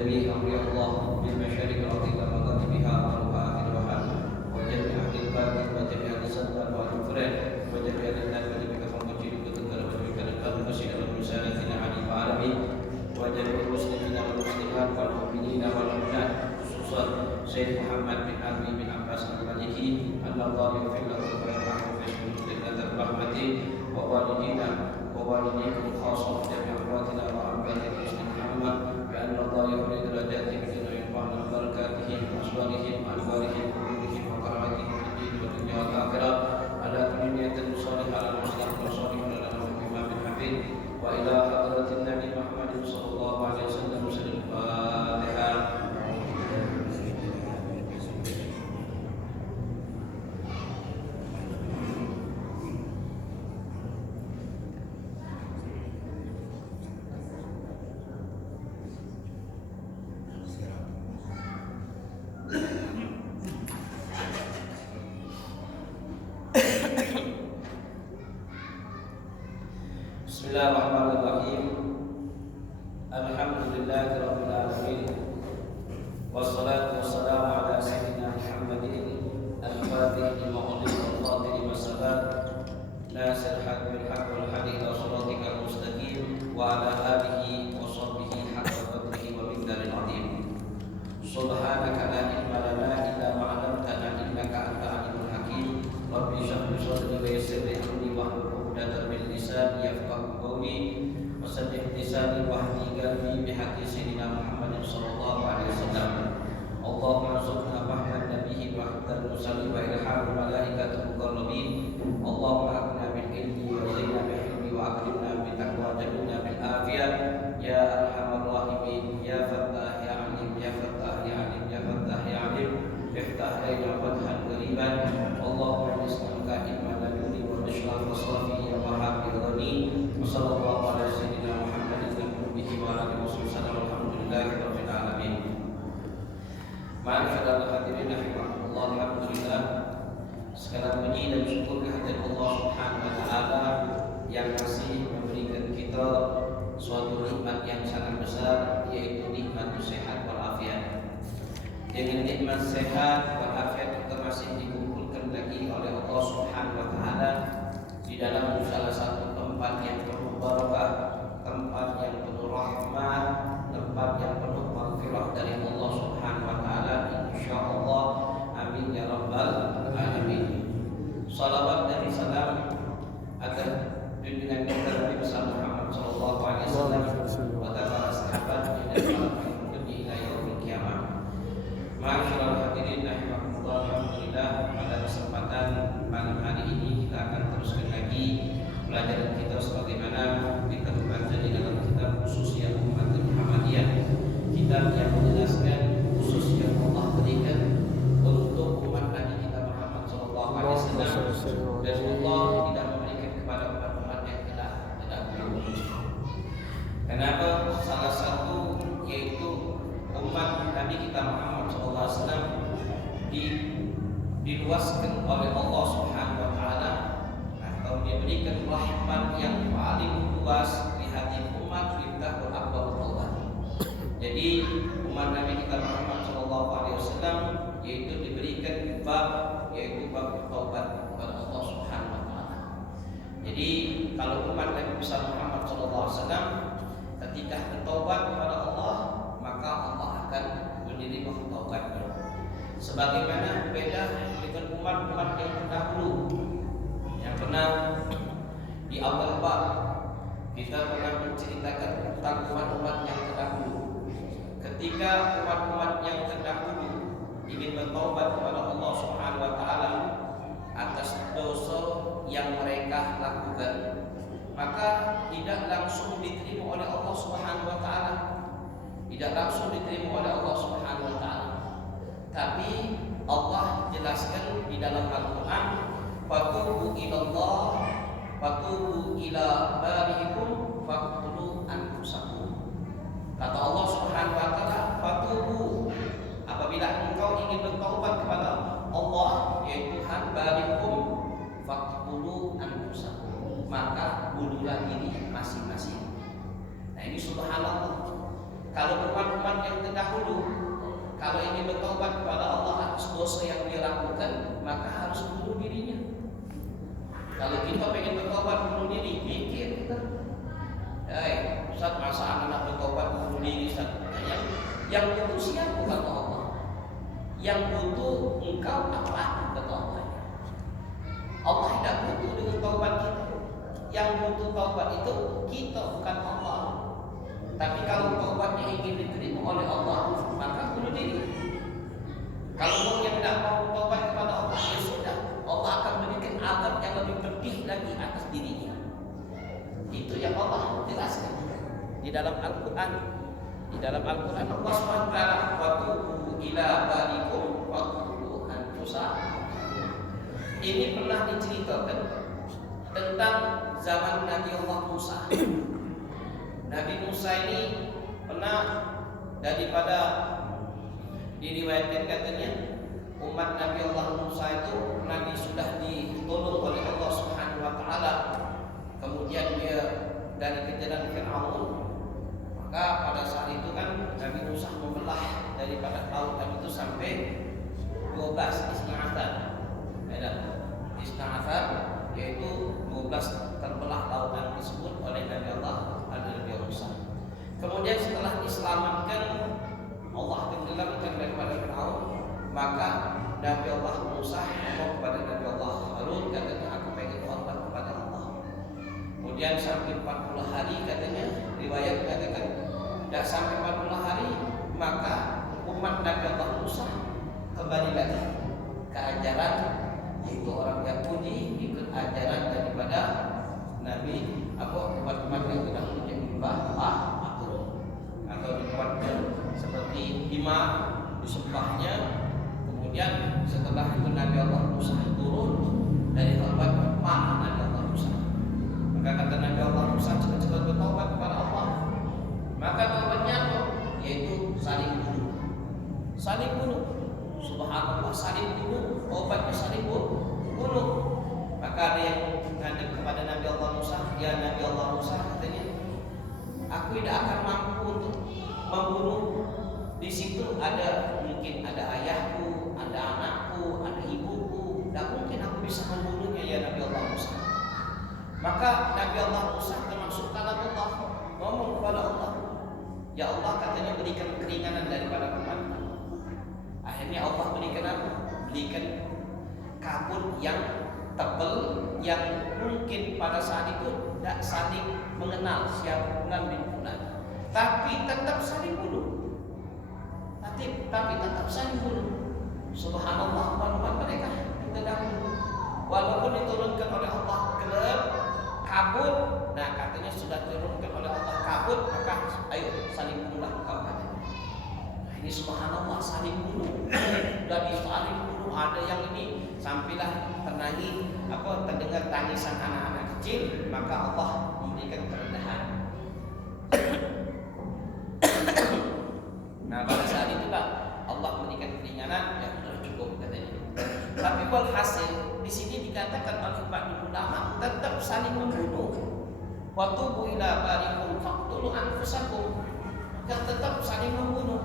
جميع أولياء الله بالمشارق الأرض ومغاربها أولها آخرها وجميع أهل الباب وجميع الزمان والمفرد وجميع الناس وجميع المجيد وتذكر وجميع المسيح والمسالمين عن العالمين وجميع المسلمين والمسلمات والمؤمنين والمؤمنات خصوصا سيد محمد بن علي بن عباس المالكي أن الله يغفر له ويرحمه في جنة رحمته ووالدينا ووالديكم خاصة جميع أمواتنا وأموات المسلمين عامة بأن الله يولي درجاتهم بأن ينفعنا ببركاتهم وأسوارهم وأنوارهم وقلوبهم وكرامتهم في الدين والدنيا والآخرة على كل نية صالحة على المصلحة والصالح على نور الإمام الحبيب وإلى حضرة النبي محمد صلى الله عليه وسلم وسلم الفاتحة. Bismillahirrahmanirrahim. Alhamdulillahirabbil alamin. Wassalatu wassalamu ala sayyidina Muhammadin al-fatih lima ughliqa wal khatimi lima sabaq nasir haq bil haq wal hadi ila siratikal mustaqim wa ala alihi wa sahbihi haqqa qadrihi wa miqdaril azim. Subhanaka la ilma lana illa ma 'allamtana innaka antal alimul hakim. Rabbi shrah li sadri wa yassir li amri wahlul 'uqdatam min lisani yafqahu qawli wasaddih lisani wahdi qalbi bihaqqi sayyidina Muhammadin sallallahu alaihi wasallam. Allahumma arzuqna fahman nabiyyi wa haqqal musalli wa ilhamul malaikatil muqarrabin. Allahumma akrimna bil ilmi wa zidna bil hilmi wa akrimna bil taqwa jannina bil afiyah ya arhamar rahimin ya fattah ya alim ya fattah ya alim ya fattah ya alim iftah alaina fathan qariban. Allahumma nas'aluka ilman laduni wa bishran wasafi ya wahhab ya ghani wa sallallahu ala sayyidina Muhammadin nabihi wa alihi wasallam walhamdulillahi rabbil alamin. Ma'asyiral hadirin rahimakumullah, alhamdulillah segala puji dan syukur kehadirat Allah Subhanahu wa taala yang masih memberikan kita suatu nikmat yang sangat besar, yaitu nikmat sehat walafiat. Dengan nikmat sehat walafiat kita masih dikumpulkan lagi oleh Allah Subhanahu wa taala di dalam salah satu tempat yang penuh barakah, tempat yang penuh rahmat, tempat yang penuh maghfirah dari Allah Subhanahu wa taala, insyaallah. Amin ya rabbal alamin. Salawat dan salam agar junjungan kita Nabi besar Muhammad sallallahu alaihi wasallam wa para sahabat dan para pengikut ila yaumil qiyamah. Ma'asyiral hadirin rahimakumullah, alhamdulillah pada kesempatan malam hari ini kita akan teruskan lagi pelajaran kita sebagaimana kita membaca di dalam kitab Khususiyah Umat Muhammadiyah, kitab yang menjelaskan khusus yang Allah berikan untuk umat Nabi kita Muhammad sallallahu alaihi wasallam, dan Allah tidak memberikan kepada umat-umat yang telah terdahulu. Kenapa? Salah satu yaitu umat Nabi kita Muhammad sallallahu alaihi wasallam diluaskan oleh Allah Subhanahu wa taala atau diberikan rahmat yang paling luas di hati umat miftahul abwab Allah. Jadi umat Nabi kita Muhammad sallallahu alaihi wasallam yaitu diberikan bab, yaitu bab taubat kepada Allah Subhanahu wa taala. Jadi kalau umat Nabi besar Muhammad sallallahu alaihi wasallam ketika bertaubat kepada Allah, maka Allah akan menerima taubatnya. Sebagaimana beda dengan umat-umat yang terdahulu yang pernah di awal bab kita pernah menceritakan tentang umat-umat yang terdahulu. Ketika umat-umat yang terdahulu ingin bertaubat kepada Allah Subhanahu wa taala atas dosa yang mereka lakukan, maka tidak langsung diterima oleh Allah Subhanahu wa taala. Tidak langsung diterima oleh Allah Subhanahu wa taala. Tapi Allah jelaskan di dalam Al-Qur'an, fatubu ilallah fatubu ila bariikum faqtulu anfusakum. Kata Allah Subhanahu wa taala, fatubu, apabila engkau ingin bertaubat kepada Allah, yaitu Tuhan, bariikum faqtulu anfusakum, maka bunuhlah diri masing-masing. Nah ini subhanallah. Kalau umat-umat yang dulu. Kalau ingin bertobat kepada Allah atas dosa yang dia lakukan, maka harus bunuh dirinya. Kalau kita pengen bertobat bunuh diri, mikir kita. Ustaz, masa anak bertobat bunuh diri, Ustaz? Yang butuh siapa kata Allah? Yang butuh engkau apa kata Allah? Allah tidak butuh dengan taubat kita. Yang butuh taubat itu kita, bukan Allah. Tapi kalau taubatnya ingin diterima oleh Allah, maka bunuh diri. Kalau yang tidak mau taubat kepada Allah, ya sudah, Allah akan berikan azab yang lebih pedih lagi atas dirinya. Itu yang Allah jelaskan di dalam Al-Quran. Di dalam Al-Quran Allah SWT wa tubu ila barikum wa qulu anfusakum. Ini pernah diceritakan tentang zaman Nabi Allah Musa. Nabi Musa ini pernah daripada diriwayatkan katanya umat Nabi Allah Musa itu Nabi sudah ditolong oleh Allah Subhanahu wa taala. Kemudian dia dari kejaran Fir'aun. Maka pada saat itu kan Nabi Musa membelah daripada lautan itu sampai 12 isna'athar. Isna'athar yaitu 12 terbelah lautan tersebut oleh Nabi Musa. Kemudian setelah diselamatkan Allah tenggelamkan daripada Fir'aun, maka Nabi Allah Musa ngomong kepada Nabi Allah Harun, katanya aku pengen taubat kepada Allah. Kemudian sampai 40 hari katanya, riwayat katakan dah sampai 40 hari, maka umat Nabi Allah Musa kembali lagi ke ajaran, yaitu orang Yahudi ikut ajaran daripada Nabi umat yang terdahulu yang atau dibuatnya seperti imam disembahnya. Kemudian setelah itu Nabi Allah Musa turun dari taubat Nabi Allah Musa. Maka kata Nabi Allah Musa cepat-cepat bertaubat kepada Allah. Maka taubatnya apa? Yaitu saling bunuh. Saling bunuh. Subhanallah, saling bunuh. Taubatnya saling bunuh. Maka ada yang menghadap kepada Nabi Allah Musa, ya Nabi Allah Musa katanya, aku tidak akan mampu untuk membunuh. Di situ mungkin ada ayahku, ada anakku, ada ibuku. Tidak mungkin aku bisa membunuhnya ya Nabi Allah Musa. Maka Nabi Allah Musa termasuk kalam Allah ngomong kepada Allah, ya Allah katanya berikan keringanan daripada umatku. Akhirnya Allah berikan apa? Berikan kabut yang tebal yang mungkin pada saat itu tidak saling mengenal siapa Fulan bin Fulan, tapi tetap saling bunuh. Tapi tetap saling bunuh. Subhanallah, umat mereka terdahulu walaupun diturunkan oleh Allah gelap kabut, nah katanya sudah diturunkan oleh Allah kabut, maka ayo saling bunuhlah kau katanya. Nah, ini subhanallah saling bunuh. Dari saling bunuh ada yang ini sampailah terdengar tangisan anak-anak kecil, maka Allah memberikan kerendahan. Nah pada saat itulah Allah memberikan keringanan yang sudah cukup katanya. Tapi walhasil di sini dikatakan oleh para ulama tetap saling membunuh. Wa tubu ila barikum faqtulu anfusakum, yang tetap saling membunuh.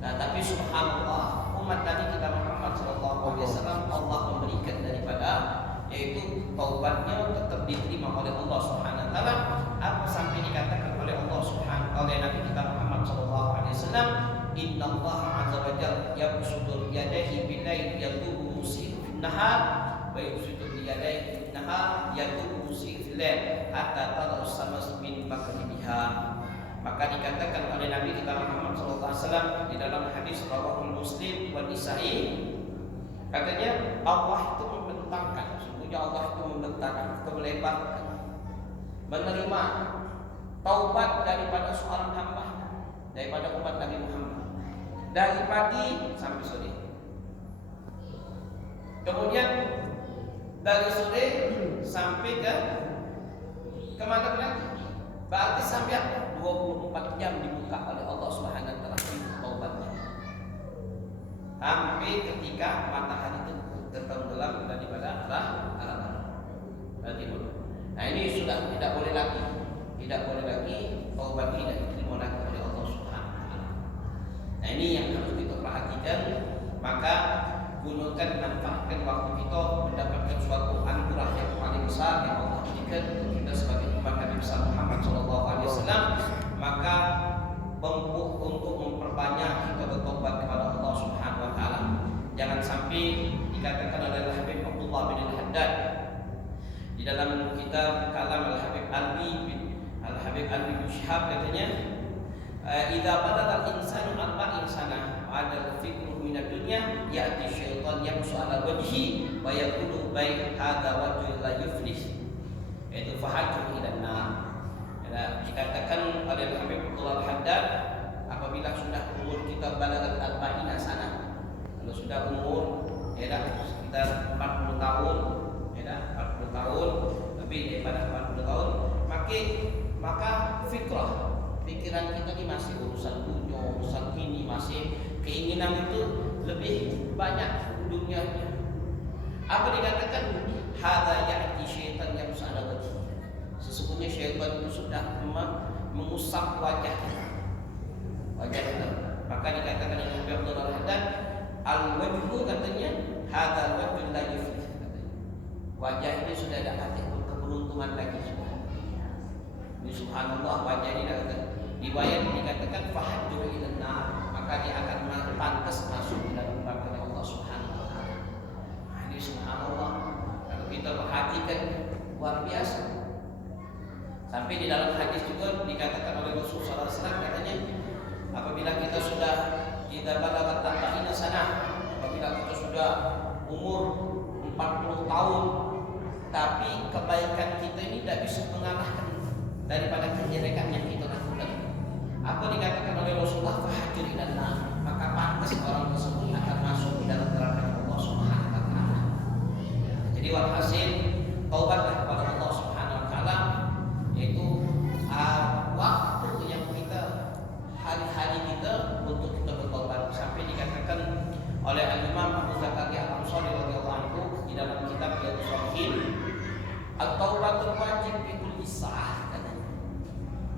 Nah tapi subhanallah umat Nabi kita Muhammad SAW Allah memberikan daripada yaitu taubatnya tetap diterima oleh Allah Subhanahu wa taala. Apa sampai dikatakan oleh Allah Subhanahu oleh Nabi kita Muhammad SAW, innallaha azza wa jalla yabsutu yadayhi bil-laili yatubu musii fil-nahar wa yabsutu yadayhi fil-nahar yatubu musii fil-lail hatta tad'u as-sama'u min maghribiha. Maka dikatakan oleh Nabi kita Muhammad SAW di dalam hadis rawahul Muslim wa Nisa'i, katanya Allah itu membentangkan, sesungguhnya Allah itu membentangkan atau melebarkan menerima taubat daripada seorang hamba, daripada umat Nabi Muhammad dari pagi sampai sore. Kemudian dari sore sampai ke maghrib lagi. Berarti sampai 24 jam dibuka oleh Allah Subhanahu wa taala taubatnya. Sampai ketika matahari itu tertenggelam daripada arah timur. Nah ini sudah tidak boleh lagi taubat tidak diterima lagi oleh Allah Subhanahu wa taala. Nah ini yang harus kita perhatikan. Maka gunakan, manfaatkan waktu kita mendapatkan suatu anugerah yang paling besar yang Allah berikan untuk kita sebagai umat Nabi besar Muhammad SAW. Maka untuk memperbanyak kita bertobat kepada Allah Subhanahu Wa Taala. Jangan sampai dikatakan oleh Habib Abdullah bin Al-Haddad di dalam kitab Kalam Al-Habib Al-Habib bin Syihab katanya, idza balagha al-insanu arba'in sanah ada fikru min ad-dunya ya'ti syaitan yamsu ala wajhi wa yaqulu baik hadza wajhul la yuflis, yaitu fahajur ila nar. Dikatakan oleh Habib Abdullah Al-Haddad, apabila sudah umur kita balagha arba'ina sanah, kalau sudah umur sekitar 40 tahun, 40 tahun lebih daripada 40 tahun, maka pikiran kita ini masih urusan dunia, urusan ini, masih keinginan itu lebih banyak dunianya. Apa dikatakan? Hadza ya'ti syaitan yang ala wajhi. Sesungguhnya syaitan itu sudah mengusap wajah kita. Maka dikatakan oleh Nabi Abdullah Al-Haddad, al-wajhu katanya hadza wajhul la yuflih. Wajah ini sudah ada hati keberuntungan lagi sudah. Ini subhanallah, wajah ini riwayat dikatakan fahajur ila nar, maka dia akan pantas masuk ke dalam neraka Allah Subhanahu Wa Taala. Ini subhanallah, kalau kita perhatikan luar biasa. Sampai di dalam hadis juga dikatakan oleh Rasulullah SAW, katanya apabila kita balagha arba'ina sanah, apabila kita sudah umur 40 tahun, tapi kebaikan kita ini tidak bisa mengalahkan daripada kejelekan yang kita lakukan. Apa dikatakan oleh Rasulullah, fahajur ila nar, maka pantas orang tersebut akan masuk di dalam neraka Allah Subhanahu Wa Taala. Jadi walhasil taubatlah kepada Allah Subhanahu Wa Taala, yaitu waktu yang kita hari-hari kita untuk kita bertobat. Sampai dikatakan oleh Imam Abu Zakaria Al-Ansari radhiyallahu anhu di dalam kitab Riyadhus Shalihin, at-taubatul wajib fi kulli sa'ah.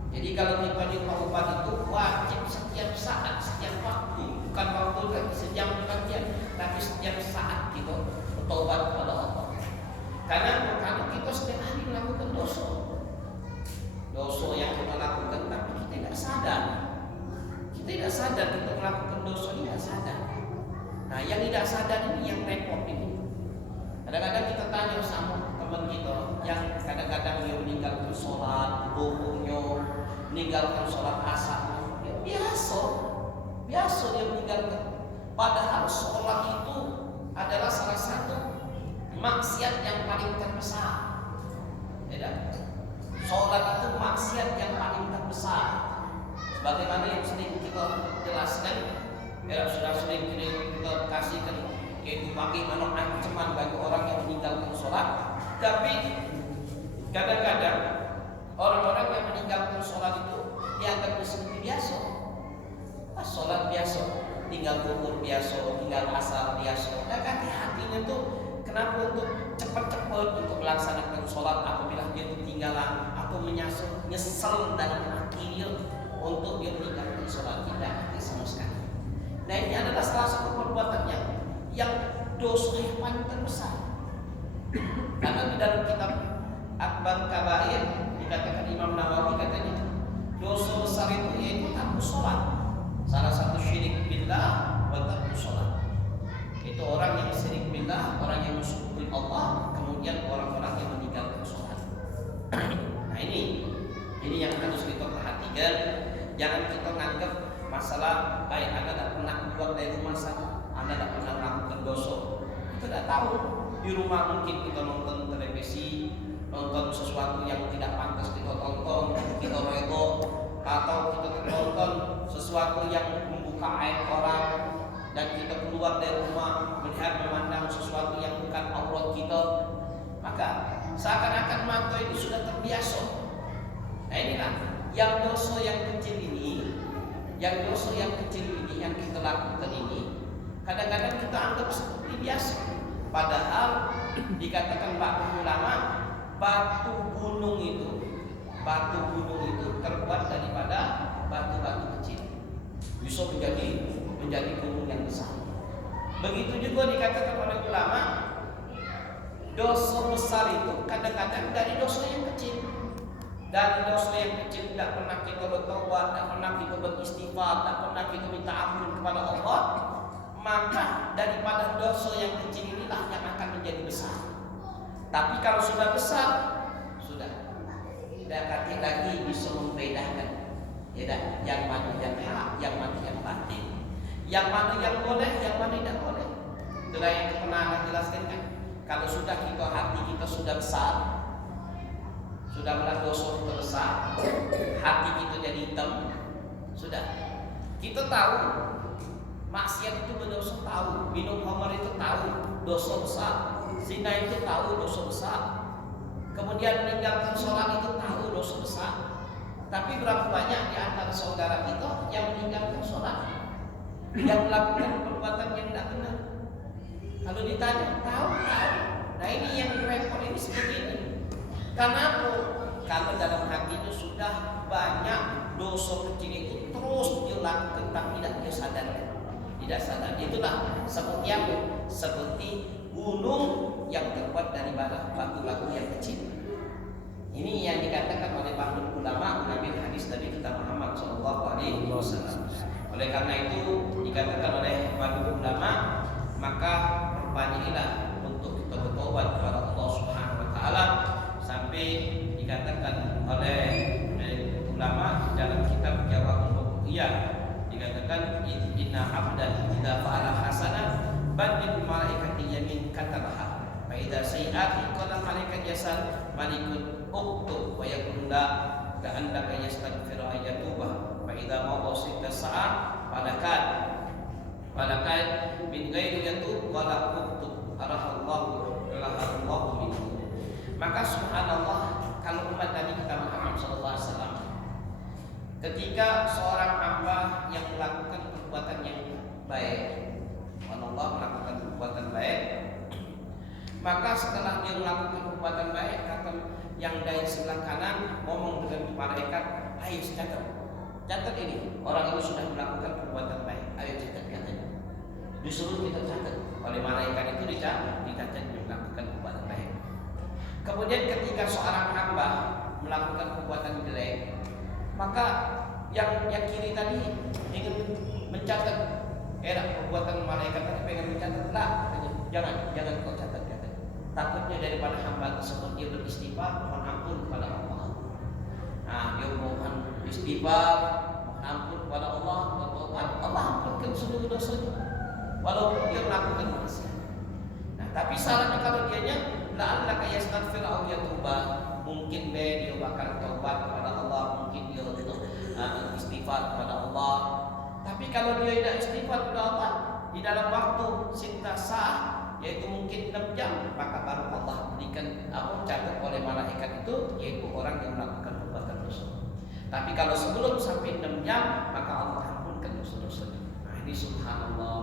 Jadi kalau kita ditaubat itu wajib setiap saat, setiap waktu, bukan waktu lagi sejam jam, tapi setiap saat kita bertobat kepada Allah. Karena kalau kita setiap hari melakukan dosa yang kita lakukan, tapi kita tidak sadar. Kita tidak sadar kita melakukan dosa ini, tidak sadar. Nah, yang tidak sadar ini yang repot ini. Kadang-kadang kita tanya sama teman kita yang kadang-kadang dia meninggalkan sholat, rukunya, meninggalkan sholat asar, ya biasa dia meninggalkan. Padahal sholat itu adalah salah satu maksiat yang paling terbesar. Sholat itu maksiat yang paling terbesar. Sebagaimana yang sering kita jelaskan, sudah sering kita kasihkan, yaitu bagaimana ancaman bagi orang yang meninggalkan sholat. Tapi kadang-kadang orang-orang yang meninggalkan sholat itu dianggap seperti biasa. Sholat biasa, tinggal zuhur biasa, tinggal asar biasa. Dan hati-hatinya tuh kenapa untuk cepat-cepat untuk melaksanakan sholat apabila dia ketinggalan atau nyesel dalam hatinya untuk dia meninggalkan sholat, tidak hati sama sekali. Nah, ini adalah salah satu perbuatan yang dosa yang paling terbesar. Karena di dalam kitab Akbar Kabair dikatakan Imam Nawawi katanya dosa besar itu yaitu tarku sholat. Salah satu syirik billah wa tarku sholat. Itu orang yang syirik billah, orang yang mensyukuri Allah, kemudian orang-orang yang meninggalkan sholat. Nah ini yang harus kita perhatikan. Jangan kita nganggap masalah Anda tidak pernah keluar dari rumah sana, Anda tidak pernah melakukan dosa. Kita tidak tahu. Di rumah mungkin kita nonton televisi, nonton sesuatu yang tidak pantas kita tonton, kita rego, atau kita nonton sesuatu yang membuka aib orang, dan kita keluar dari rumah melihat memandang sesuatu yang bukan aurat kita, maka seakan-akan mata ini sudah terbiasa. Nah inilah yang dosa yang kecil ini, yang kita lakukan ini, kadang-kadang kita anggap seperti biasa. Padahal dikatakan para ulama, batu gunung itu terbuat daripada batu-batu kecil. Bisa menjadi menjadi gunung yang besar. Begitu juga dikatakan oleh ulama, dosa besar itu kadang-kadang dari dosa yang kecil. Dari dosa yang kecil tidak pernah kita bertaubat, tidak pernah kita beristighfar, tidak pernah kita minta ampun kepada Allah, maka daripada dosa yang kecil inilah yang akan menjadi besar. Tapi kalau sudah besar, sudah tidak akan lagi bisa membedakan yang mana yang hak, yang mana yang batil, yang mana yang boleh, yang mana tidak boleh. Itulah yang pernah Anda jelaskan kan. Kalau sudah hati kita sudah besar, sudah melakukan dosa kita besar, hati kita jadi hitam, sudah. Kita tahu maksiat itu berdosa, tahu minum khamar itu tahu dosa besar, zina itu tahu dosa besar, kemudian meninggalkan sholat itu tahu dosa besar. Tapi berapa banyak di antara saudara kita yang meninggalkan sholat, yang melakukan perbuatan yang tidak benar? Kalau ditanya, tahu. Nah ini yang repot ini seperti ini. Karena kalau dalam hatinya sudah banyak dosa kecil itu terus dia lakukan tapi tidak dia sadar. Itulah seperti apa? Seperti gunung yang terbuat dari batu-batu yang kecil. Ini yang dikatakan oleh para ulama mengambil hadis dari kita Muhammad SAW. Oleh karena itu dikatakan oleh para ulama, maka perbanyaklah untuk kita bertobat kepada Allah Subhanahu Wa Taala, sampai dikatakan oleh ulama dalam kitab Jawahirul Ru'yah, dikatakan inna abdan idza fa'ala hasanah badil malaikati yamin katabaha fa idza sayi'ati qala malaikat yasar malikun uktub wa yaqulu la ka'annaka yastaghfiru ayatuba fa idza mawqa sitta sa'at falakan min ghairi yatub qala uktub arahallahu minhu. Maka subhanallah, kalau umat Nabi kita Muhammad SAW, ketika seorang hamba yang melakukan perbuatan yang baik, Allah melakukan perbuatan baik, maka setelah dia melakukan perbuatan baik, kata yang dari sebelah kanan ngomong dengan malaikat, ayo catat ini, orang itu sudah melakukan perbuatan baik, ayo catat katanya. Disuruh kita catat oleh malaikat itu, dicatat dia melakukan perbuatan baik. Kemudian ketika seorang hamba melakukan perbuatan jelek, maka yang kiri tadi ingin mencatat perbuatan malaikat tadi pengen mencatat, jangan kau catat. Takutnya daripada hamba tersebut dia beristighfar, mohon ampun kepada Allah. Nah, dia mohon istighfar, mohon ampun kepada Allah, Allah ampunkan seluruh dosanya, walaupun dia melakukan maksiat. Nah, tapi salahnya kalau dianya la'allaka yastaghfir aw yatuba, mungkin dia bakal taubat kepada Allah, mungkin dia istighfar kepada Allah. Tapi kalau dia tidak istighfar kepada Allah di dalam waktu sitta sa'ah, yaitu mungkin 6 jam, maka baru Allah berikan catat oleh malaikat itu, yaitu orang yang melakukan perbuatan dosa. Tapi kalau sebelum sampai 6 jam, maka Allah ampunkan dosa-dosanya. Nah ini subhanallah,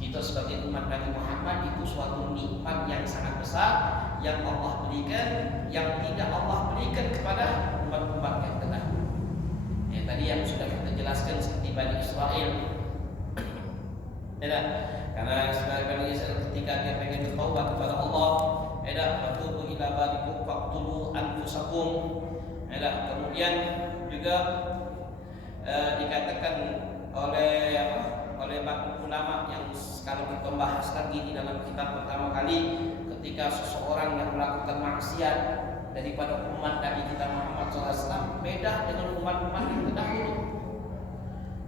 kita sebagai umat Nabi Muhammad itu suatu nikmat yang sangat besar yang Allah berikan, yang tidak Allah berikan kepada umat-umat yang terdahulu. Tadi yang sudah kita jelaskan seperti Bani Israel. Karena sebagian Israel ketika dia pengen bertaubat kepada Allah, fatubu ila barikum faqtulu anfusakum. Kemudian juga dikatakan oleh banyak ulama yang kalau kita bahas lagi di dalam kitab pertama kali, ketika seseorang yang melakukan maksiat daripada umat Nabi kita Muhammad SAW beda dengan umat-umat yang terdahulu.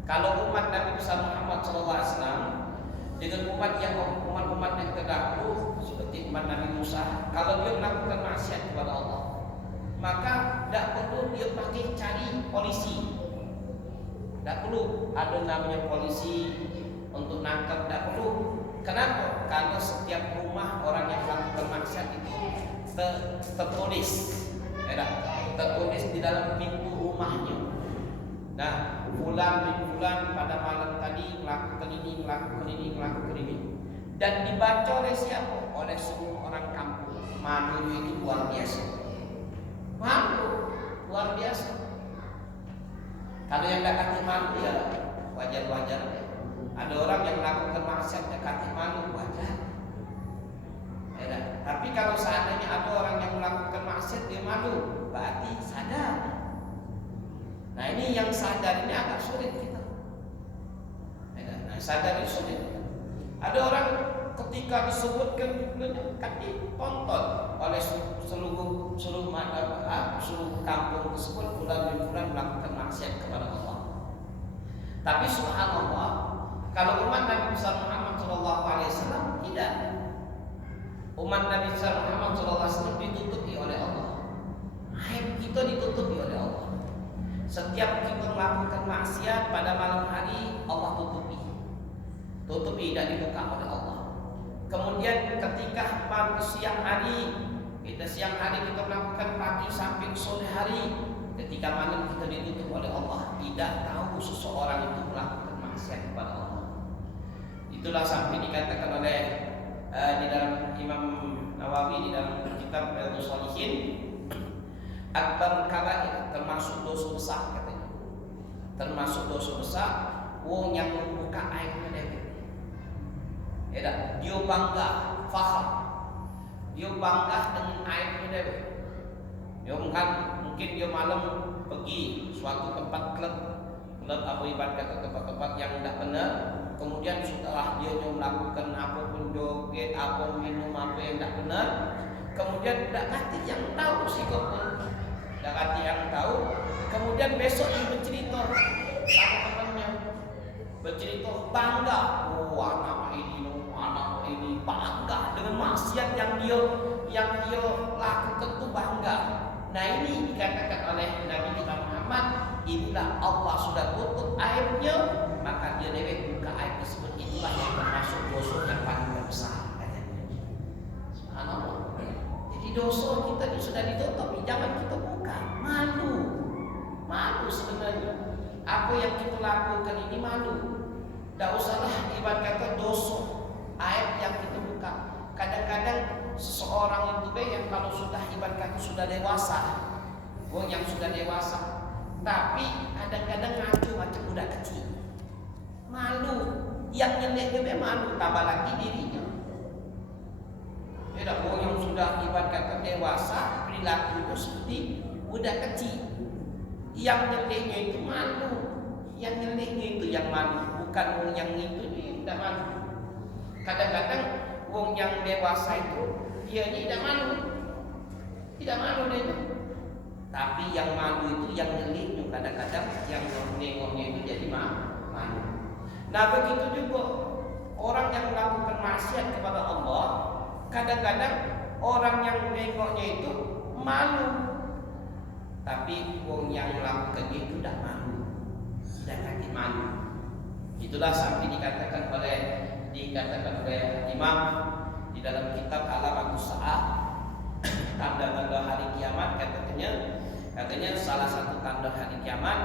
Kalau umat Nabi besar Muhammad SAW dengan umat yang terdahulu seperti umat Nabi Musa, kalau dia melakukan maksiat kepada Allah, maka tidak perlu dia pakai cari polisi, tidak perlu ada namanya polisi untuk nangkap, tidak perlu. Kenapa? Karena setiap rumah orang yang melakukan maksiat itu tertulis di dalam pintu rumahnya. Nah, fulan bin fulan pada malam tadi melakukan ini, dan dibaca oleh siapa? Oleh semua orang kampung. Malunya itu luar biasa. Luar biasa. Kalau yang tidak kasih malu ya wajar-wajar. Ada Ada orang yang melakukan maksiat dekati malu, wajar. Ya, tapi kalau seandainya ada orang yang melakukan maksiat dia malu, berarti sadar. Nah ini yang sadar ini agak sulit kita. Nah sadar itu sulit. Ada orang ketika disebutkan kan ditonton oleh seluruh kampung tersebut bulan melakukan maksiat kepada Allah. Tapi subhanallah, kalau umat Nabi Muhammad SAW tidak. Umat Nabi Muhammad SAW ditutupi oleh Allah. Aib kita ditutupi oleh Allah. Setiap kita melakukan maksiat pada malam hari, Allah tutupi, tidak dibuka oleh Allah. Kemudian ketika pada siang hari kita melakukan pagi sampai sore hari, ketika malam kita ditutup oleh Allah. Tidak tahu seseorang itu melakukan maksiat kepada Allah. Itulah sampai dikatakan oleh di dalam Imam Nawawi di dalam kitab Riyadhus Shalihin, akbar kabair, termasuk dosa besar katanya. Termasuk dosa besar wong yang membuka aibnya dia. Ya, dia bangga, faham. Dia bangga dengan aibnya dia. Dia mungkin dia malam pergi suatu tempat klub apa ibarat tempat-tempat yang tidak benar. Kemudian setelah dia melakukan apapun joget, apa minum apa yang tidak benar, kemudian tidak kati yang tahu sikapnya, tidak kati yang tahu. Kemudian besok dia bercerita sama temannya, bercerita bangga, oh anak ini bangga dengan maksiat yang dia lakukan itu bangga. Nah ini dikatakan oleh Nabi kita Muhammad, inilah Allah sudah tutup aibnya, maka dia dewek buka aib tersebut. Itulah yang termasuk dosa yang paling besar katanya. Subhanallah. Jadi dosa kita ini sudah ditutup, jangan kita buka. Malu sebenarnya. Apa yang kita lakukan ini malu. Tidak usahlah ibarat kata dosa, aib yang kita buka. Kadang-kadang seseorang itu yang kalau sudah ibarat kata sudah dewasa, yang sudah dewasa, tapi kadang-kadang ngaco macam budak kecil. Malu, yang nyelek dia malu, tambah lagi dirinya. Tidak, yang sudah ibarat kata dewasa, perilakunya seperti budak kecil. Yang nyeleknya itu malu, yang nyeleknya itu yang malu, bukan wong yang itu dia tidak malu. Kadang-kadang wong yang dewasa itu dia ini tidak malu dia. Tapi yang malu itu yang nyeleknya, kadang-kadang yang nengoknya itu jadi malu. Nah begitu juga orang yang melakukan maksiat kepada Allah, kadang-kadang orang yang nengoknya itu malu, tapi orang yang melakukannya itu tidak malu, tidak kaki malu. Itulah sampai dikatakan oleh Imam di dalam kitab Alamatus Sa'ah, tanda-tanda hari kiamat, katanya salah satu tanda hari kiamat,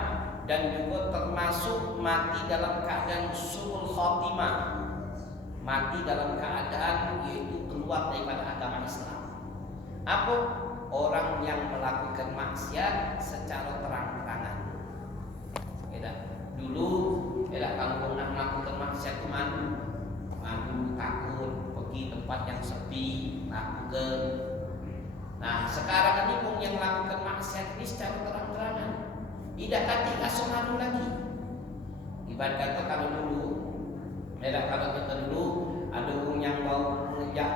dan juga termasuk mati dalam keadaan su'ul khotimah, mati dalam keadaan yaitu keluar daripada agama Islam. Apa? Orang yang melakukan maksiat secara terang-terangan. Dulu kalau orang melakukan maksiat itu malu, takut, pergi tempat yang sepi, lakukan. Nah sekarang ini pun yang melakukan maksiat ini secara terang-terangan, tidak rasa malu lagi. Ibarat kata kalau kita dulu ada orang yang mau mengejak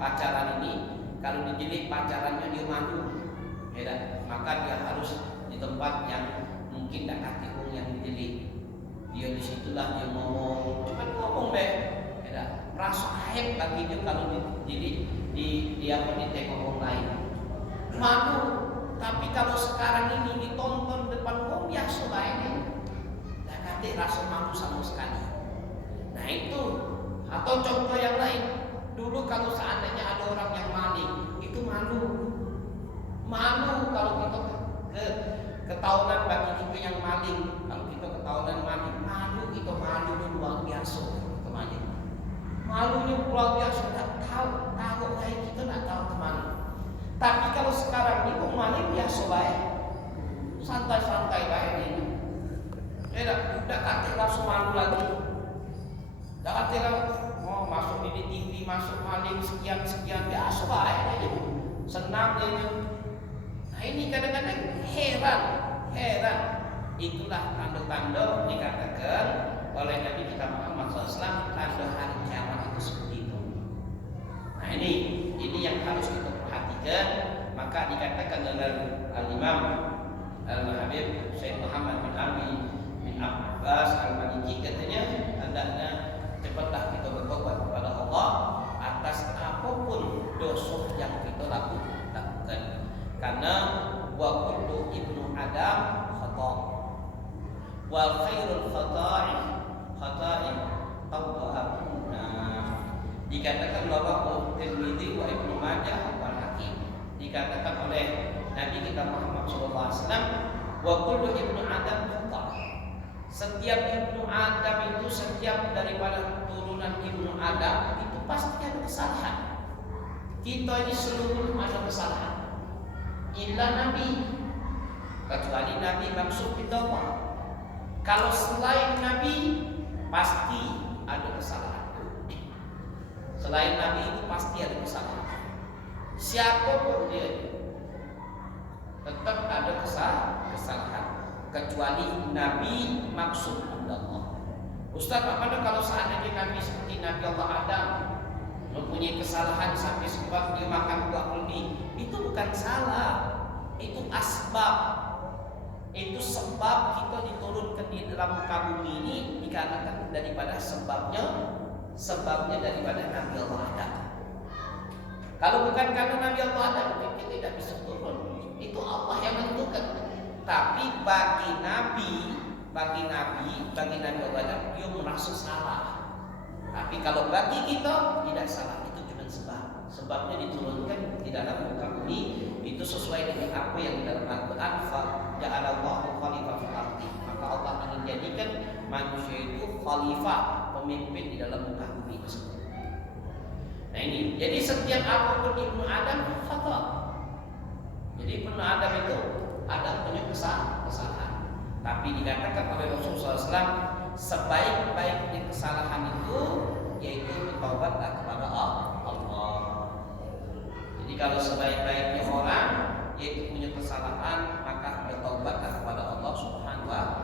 pacaran ini, kalau dijelik pacarannya dia malu, maka dia harus di tempat yang mungkin tak kati orang yang dijelik. Dia disitulah dia ngomong, cuma ngomong rasa aib bagi dia kalau dijelik dia ditengok orang lain, malu. Tapi kalau sekarang ini ditonton depan umum biasa lainnya, tak kati rasa malu sama sekali. Nah itu, atau contoh yang lain, dulu kalau seandainya ada orang yang maling, itu malu kalau kita ketahuan bagi kita yang maling. Kalau kita ketahuan maling, kita malu luar biasa. Kita maling, malunya luar biasa. Tak tahu kayak kita tak tahu kemana. Tapi kalau sekarang ini mau maling biasa baik, santai-santai baik ini. Tidak kata langsung malu lagi. khawatir mau masuk di TV, masuk maling sekian biasa aja, senang dia. Nah ini kadang-kadang heran. Itulah tanda-tanda dikatakan oleh Nabi kita Muhammad SAW, tanda hari kiamat itu seperti itu. Nah ini yang harus kita perhatikan. Maka dikatakan dalam Al-Imam Al-Habib Syekh Muhammad bin Ali bin Abbas Al-Maliki, katanya hendaknya cepatlah kita bertobat kepada Allah atas apapun dosa yang kita lakukan, karena wa kullu ibnu adam khata wal khairul khata'in tawwabuna. Dikatakan bahwa Tirmidzi wa Ibnu Majah wal Hakim, dikatakan oleh Nabi kita Muhammad SAW, wa kullu ibnu adam khata'. Setiap ibnu Adam itu, setiap daripada turunan ibnu Adam itu pasti ada kesalahan. Kita ini seluruh ada kesalahan. Illa Nabi, kecuali Nabi maksud kita apa? Kalau selain Nabi pasti ada kesalahan. Selain Nabi itu pasti ada kesalahan. Siapapun dia tetap ada kesalahan. Kecuali Nabi maksud Allah. Ustaz, bagaimana kalau seandainya Nabi seperti Nabi Allah Adam mempunyai kesalahan sampai sebab dia makan buah lebih? Itu bukan salah, itu asbab. Itu sebab kita diturunkan di dalam muka bumi ini dikarenakan daripada sebabnya daripada Nabi Allah Adam. Kalau bukan karena Nabi Allah Adam, mungkin tidak bisa turun. Itu Allah yang menentukan. Tapi bagi Nabi Allah Adam, dia merasa salah. Tapi kalau bagi kita tidak salah, itu cuma sebabnya diturunkan di dalam muka bumi. Itu sesuai dengan apa yang di dalam Al-Quran, ja'alallahu khalifah fil ardi. Maka Allah akan menjadikan manusia itu khalifah, pemimpin di dalam muka bumi tersebut. Nah ini, jadi setiap apapun ibnu Adam khata. Jadi ibnu Adam itu ada punya kesalahan. Tapi dikatakan oleh Rasulullah SAW, sebaik-baiknya kesalahan itu yaitu bertaubatlah kepada Allah. Jadi kalau sebaik-baiknya orang yaitu punya kesalahan, maka bertaubatlah kepada Allah Subhanahu wa Ta'ala.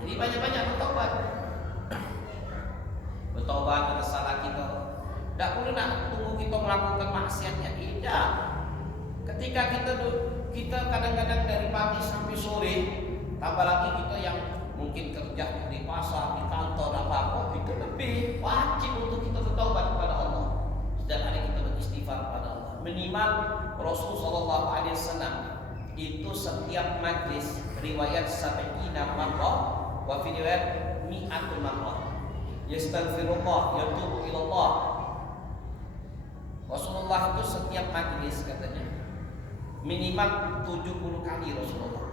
Jadi banyak-banyak bertobat atas salah kita. Tidak perlu nak tunggu kita melakukan maksiatnya, tidak. Ketika kita kadang-kadang dari pagi sampai sore, tambah lagi kita yang mungkin kerja di pasar, di kantor, apa-apa, itu lebih wajib untuk kita bertaubat kepada Allah. Setiap hari kita beristighfar kepada Allah. Minimal Rasulullah SAW itu setiap majlis riwayat sab'ina marrah wa fi riwayat mi'atul marrah yastaghfirullah yatubu ilallah. Rasulullah itu setiap majlis katanya minimal 70 kali Rasulullah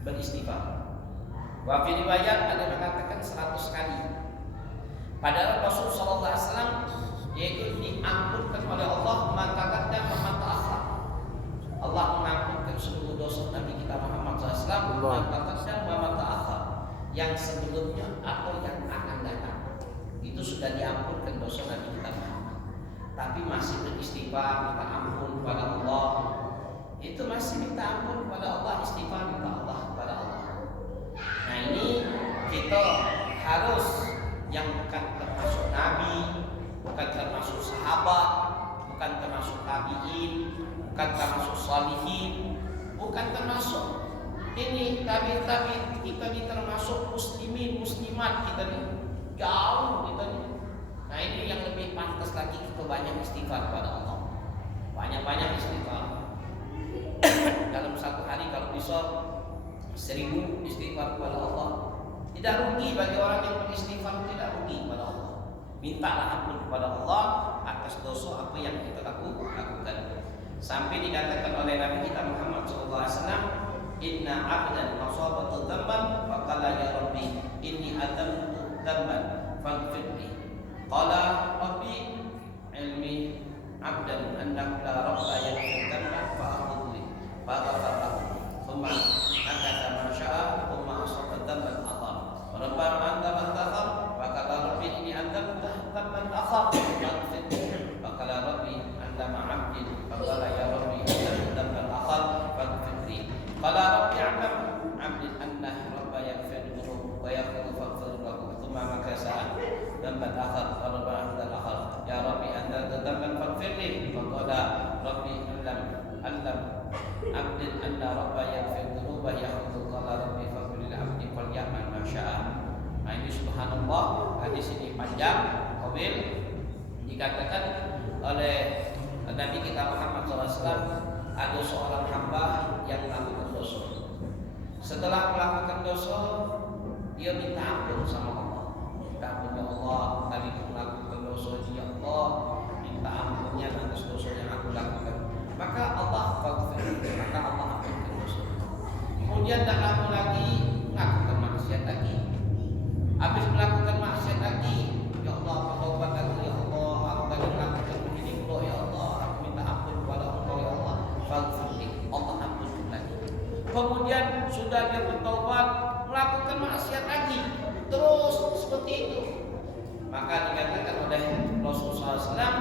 beristighfar. Wa fi riwayat ada mengatakan 100 kali. Padahal Rasulullah SAW yaitu diampunkan oleh Allah maka dan ta'akhir. Allah mengampunkan seluruh dosa Nabi kita Muhammad SAW maka dan ta'akhir, yang sebelumnya atau yang akan datang. Itu sudah diampunkan dosa Nabi kita Muhammad. Tapi masih beristighfar, minta ampun kepada Allah. Itu masih minta ampun kepada Allah, istighfar minta Allah kepada Allah. Nah ini kita harus yang bukan termasuk Nabi, bukan termasuk sahabat, bukan termasuk tabi'in, bukan termasuk salihin, bukan termasuk ini tabi-tabi, kita ini termasuk muslimin, muslimat, kita ini jauh kita ini. Nah ini yang lebih pantas lagi kita banyak istighfar kepada Allah. Banyak-banyak istighfar. Dalam satu hari kalau bisa 1000 istighfar kepada Allah. Tidak rugi bagi orang yang beristighfar, tidak rugi kepada Allah. Mintalah ampun kepada Allah atas dosa apa yang kita lakukan. Sampai dikatakan oleh Nabi kita Muhammad SAW, inna abdan asabatu dzamban faqala ya rabbi inni adamtu dzamban faghfirli. Qala rabbi ilmi abdan annaka la rabba yaghfir dzamban fa'khudhli faghfara thumma akada ma syaa thumma asaba dzamban Allah. Rabbana anta man taghfir faqala rabbi inni akhar rabbana anta akhar ya rabbi anta tadamman faghfirli faqala rabbi allam abdin anna rabba yaghfir dhunuba yaghfir qala rabbi faghfir lil abdi falyamal ma syaa. Nah ini subhanallah, hadis ini panjang. Qabil dikatakan oleh Nabi kita Muhammad SAW, ada seorang hamba yang melakukan dosa. Setelah melakukan dosa, dia minta ampun sama Allah. Minta ampun ya Allah, tadi melakukan dosa ya Allah, minta ampunnya atas dosa yang aku lakukan. Maka Allah maka Allah ampunkan dosa. Kemudian tak lama lagi melakukan maksiat lagi. Habis melakukan maksiat lagi, ya Allah, bertobat aku ya Allah, aku tadi melakukan begini pula ya Allah, aku minta ampun kepada Engkau ya Allah. Faghfirli, Allah ampunkan lagi. Kemudian sudah dia bertobat, melakukan maksiat lagi, terus seperti itu. Maka dikatakan oleh Rasulullah SAW,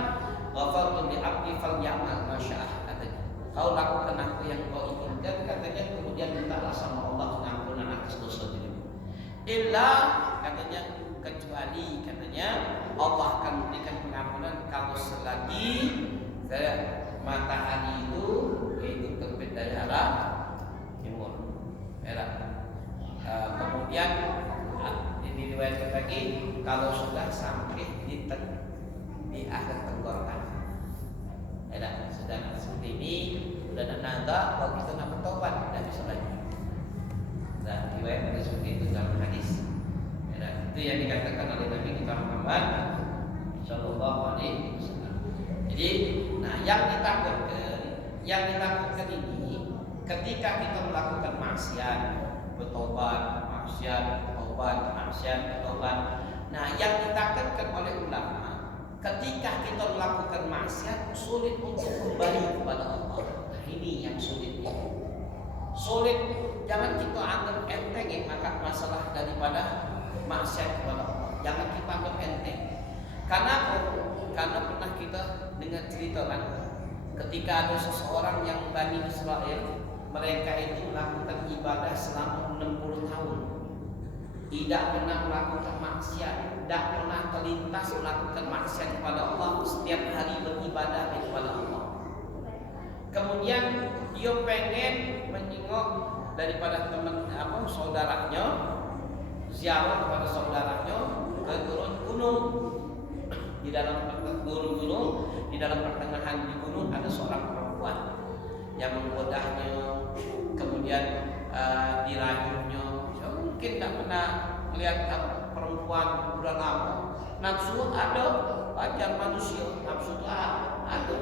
ghafartu li abdi falyamal ma syaa. Katanya, kau lakukan apa yang kau inginkan, katanya, kemudian mintalah sama Allah pengampunan atas dosa dirimu. Illa, katanya, kecuali katanya Allah akan memberikan pengampunan kalau selagi matahari itu terbit dari arah timur. Kemudian ini diriwayatkan lagi kalau sudah sampai di akhir tenggorokan. Sudah seperti ini, sudah ada nada, kalau kita nak bertobat tidak bisa lagi. Dan riwayat seperti itu dalam hadis. Itu yang dikatakan oleh Nabi kita Muhammad Sallallahu Alaihi Wasallam. Jadi, nah yang ditakutkan ini ketika kita melakukan maksiat, bertobat, maksiat, bertobat, maksiat, bertobat. Nah, yang ditakutkan oleh ulama ketika kita melakukan maksiat sulit untuk kembali kepada Allah. Nah, ini yang sulit. Sulit, jangan kita anggap enteng ya masalah daripada maksiat kepada Allah. Jangan kita anggap enteng. Karena pernah kita dengar cerita kan, ketika ada seseorang yang Bani Israel, mereka itu melakukan ibadah selama 60 tahun. Tidak pernah melakukan maksiat, tidak pernah terlintas melakukan maksiat kepada Allah, setiap hari beribadah kepada Allah. Kemudian dia pengen menjenguk daripada saudaranya, ziarah kepada saudaranya ke turun gunung. Di dalam gunung, di dalam pertengahan di gunung ada seorang perempuan yang menggodanya, kemudian dirayunya. Mungkin tidak pernah melihat perempuan udah lama. Nafsu ada, wajar manusia, nafsu itu ada.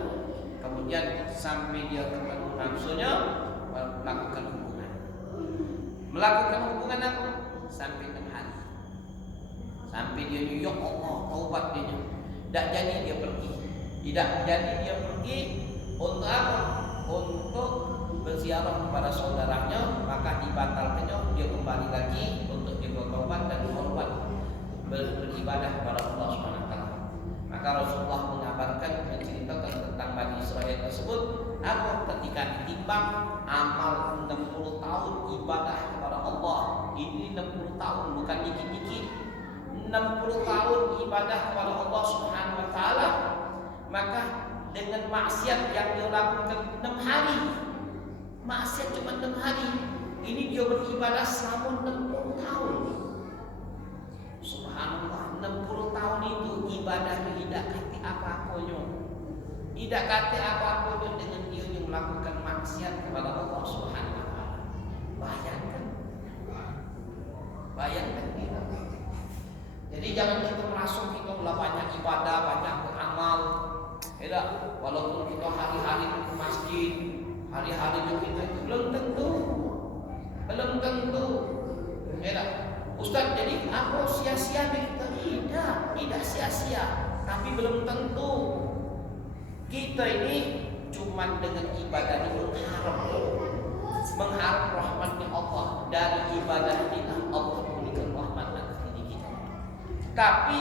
Kemudian sampai dia ketemu nafsunya, melakukan hubungan. Melakukan hubungan apa? Sampai 6 hari. Sampai dia nyuyuk Allah, taubat dia. Tidak jadi dia pergi. Tidak jadi dia pergi untuk apa? Untuk berziarah kepada saudaranya, maka dibatalkannya, dia kembali lagi untuk dia bertobat dan bertobat beribadah kepada Allah SWT. Maka Rasulullah menceritakan tentang Bani Israel tersebut, aku ketika ditimbang amal 60 tahun ibadah kepada Allah, ini 60 tahun bukan dikit-dikit, 60 tahun ibadah kepada Allah Subhanahu wa taala. Maka dengan maksiat yang dia lakukan 6 hari, maksiat cuma 6 hari, ini dia beribadah selama 60 tahun. Subhanallah, 60 tahun itu ibadahnya tidak kata apa-apanya. Tidak kata apa-apanya dengan dia yang melakukan maksiat kepada Allah Subhanahu wa taala. Bayangkan kita. Jadi jangan kita merasa kita banyak ibadah, banyak beramal. Tidak, walaupun kita hari-hari ke masjid, hari-hari kita itu belum tentu. Tidak. Ustaz, jadi apa sia-sia kita? Tidak sia-sia, tapi belum tentu. Kita ini cuma dengan ibadah ini mengharap rahmatnya Allah. Dari ibadah ini Allah memberikan rahmat dan diri kita. Tapi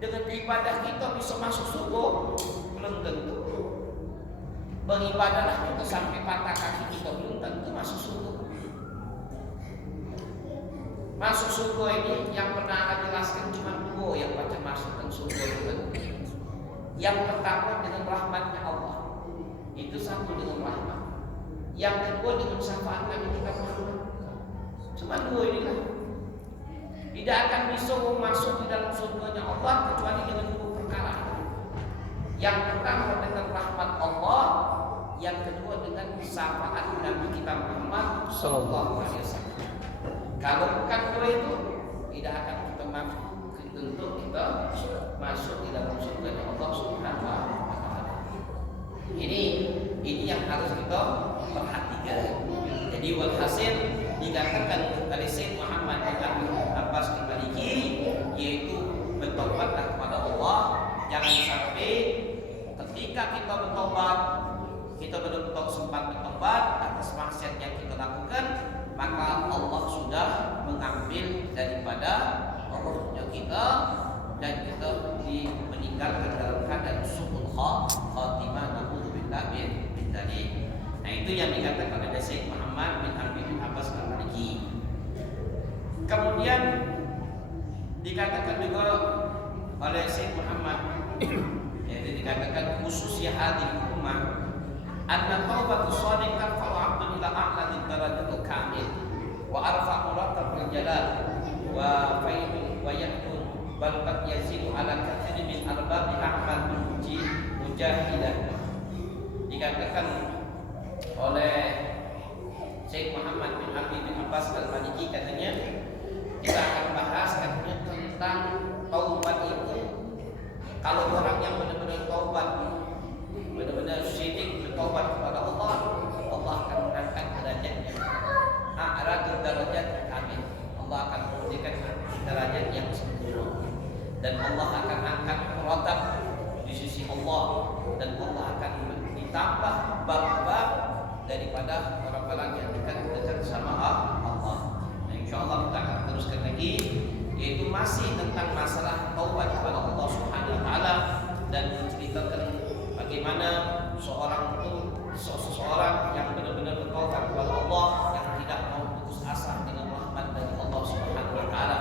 dengan ibadah kita bisa masuk surga, belum tentu. Beribadahlah kita sampai patah kaki kita, belum tentu masuk surga. Masuk surga ini yang pernah jelaskan cuma 2 yang baca masukkan Yang pertama dengan rahmatnya Allah, itu satu dengan rahmat. Yang kedua dengan syafaat Nabi kita Muhammad. Cuma dua inilah. Tidak akan bisa masuk di dalam surganya Allah kecuali dengan dua perkara. Yang pertama dengan rahmat Allah, yang kedua dengan syafaat Nabi kita Muhammad sallallahu alaihi wasallam. Kalau bukan dua itu, tidak akan kita mampu untuk kita masuk di dalam surganya Allah Subhanahu wa taala. Ini yang harus kita perhatikan. Jadi walhasil dikatakan oleh Syekh Muhammad bin Abdul Abbas Al-Maliki, yaitu bertobatlah kepada Allah. Jangan sampai ketika kita bertobat, kita betul-betul sempat bertobat atas maksiat yang kita lakukan, maka Allah sudah mengambil daripada rohnya kita dan kita meninggalkan dalam keadaan su'ul khatimah, na'udzubillah min dzalik. Nah, itu yang dikatakan oleh Syekh Muhammad bin Abdul Abbas Al-Maliki. Kemudian dikatakan juga oleh Syekh Muhammad, yaitu dikatakan khususnya hadil ummah, anna taubatu shadiq tarfa'u 'abdan ila a'la darajatil kamil wa arfa'u ratabul jalal wa faidun wa yahdun bal qad yazidu ala katsirin min arbabi a'mal mujahidah. Dikatakan oleh Syekh Muhammad bin Abbas Al-Maliki, katanya kita akan bahas katanya tentang taubat itu. Kalau orang yang benar-benar taubat, benar-benar syirik bertaubat kepada Allah, Allah akan mengangkat derajatnya. A'radu darajat kamil. Allah akan memberikan derajat yang sempurna. Dan Allah akan angkat merotap di sisi Allah, dan Allah akan ditambah bab-bab daripada orang-orang yang dekat sama Allah. Nah, insyaallah kita akan teruskan lagi, yaitu masih tentang masalah taubat kepada Allah Subhanahu wa taala, dan menceritakan bagaimana seseorang yang benar-benar bertaubat kepada Allah, yang tidak mau putus asa dengan rahmat dari Allah Subhanahu wa taala.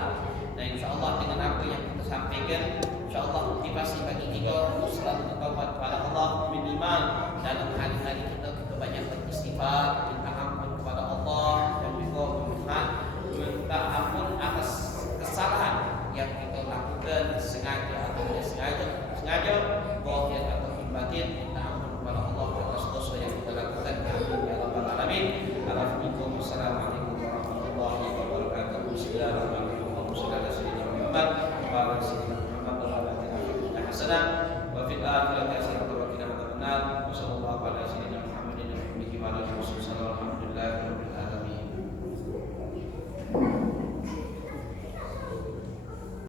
Dan insyaallah dengan apa yang kita sampaikan, insyaallah motivasi bagi kita untuk selalu bertaubat kepada Allah, minimal dalam hari-hari kita banyak beristighfar, minta ampun kepada Allah, dan juga minta ampun atas kesalahan yang kita lakukan sengaja atau tidak sengaja, bohong ataupun batin. Minta ampun kepada Allah atas dosa yang kita lakukan. Amin ya rabbal alamin. Assalamualaikum warahmatullahi wabarakatuh. Bismillahirrahmanirrahim. Sallallahu alaihi wasallam.